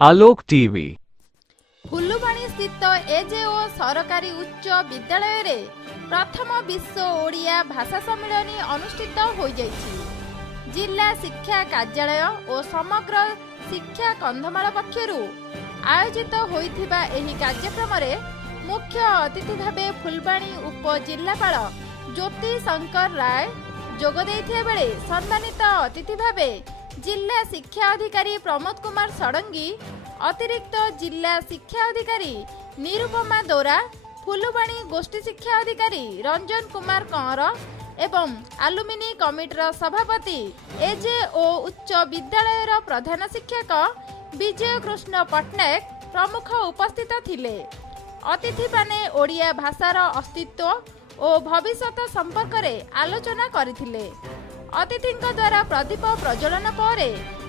आलोक TV फुलुबाणी स्थित एजेओ सरकारी उच्च विद्यालय रे प्रथम विश्व ओडिया भाषा सम्मेलन अनुष्ठित हो जाइछि। जिला शिक्षा कार्यालय और समग्र शिक्षा कंधमाल पक्षरु आयोजित होइथिबा एही कार्यक्रम रे मुख्य अतिथि भावे फुलबाणी उपजिल्लापाल ज्योति शंकर राय जोग दैथिबा बेले सम्मानित अतिथि भावे जिला शिक्षा अधिकारी प्रमोद कुमार षडंगी, अतिरिक्त जिला शिक्षा अधिकारी निरुपमा दोरा, फुलुबाणी गोष्ठी शिक्षा अधिकारी रंजन कुमार कंवर एवं आलुमिनी कमिटीर सभापति एजेओ उच्च विद्यालयर प्रधान शिक्षक विजय कृष्ण पट्टनायक प्रमुख उपस्थित थिले। अतिथि माने ओडिया भाषार अस्तित्व और भविष्यत संपर्क में आलोचना करथिले। अतिथिंक द्वारा प्रदीप प्रज्वलन पर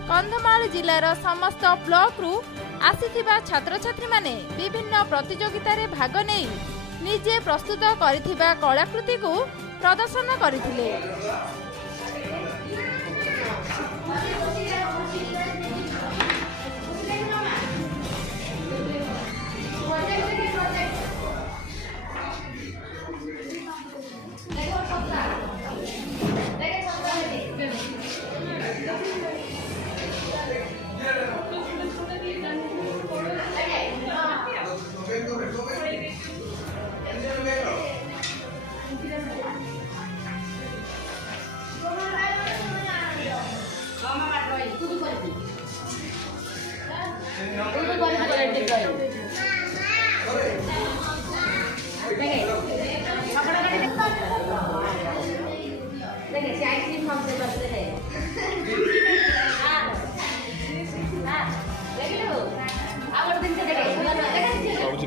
कंधमाल जिलार समस्त ब्लॉक रु आसीथिबा छात्र छात्री माने विभिन्न प्रतियोगिता रे भाग नै निजे प्रस्तुत करिथिबा कलाकृति को प्रदर्शन करथिले।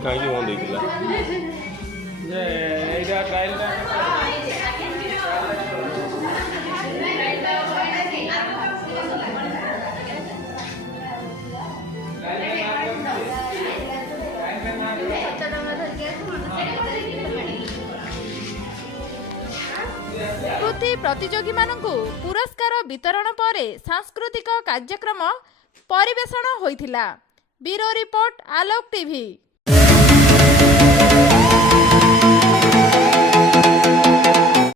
कहीं वहाँ देखला ये एटा ट्रायल प्रतियोगी मानकु पुरस्कार वितरण पर सांस्कृतिक कार्यक्रम परिवेषण होइथिला। ब्यूरो रिपोर्ट आलोक टीवी।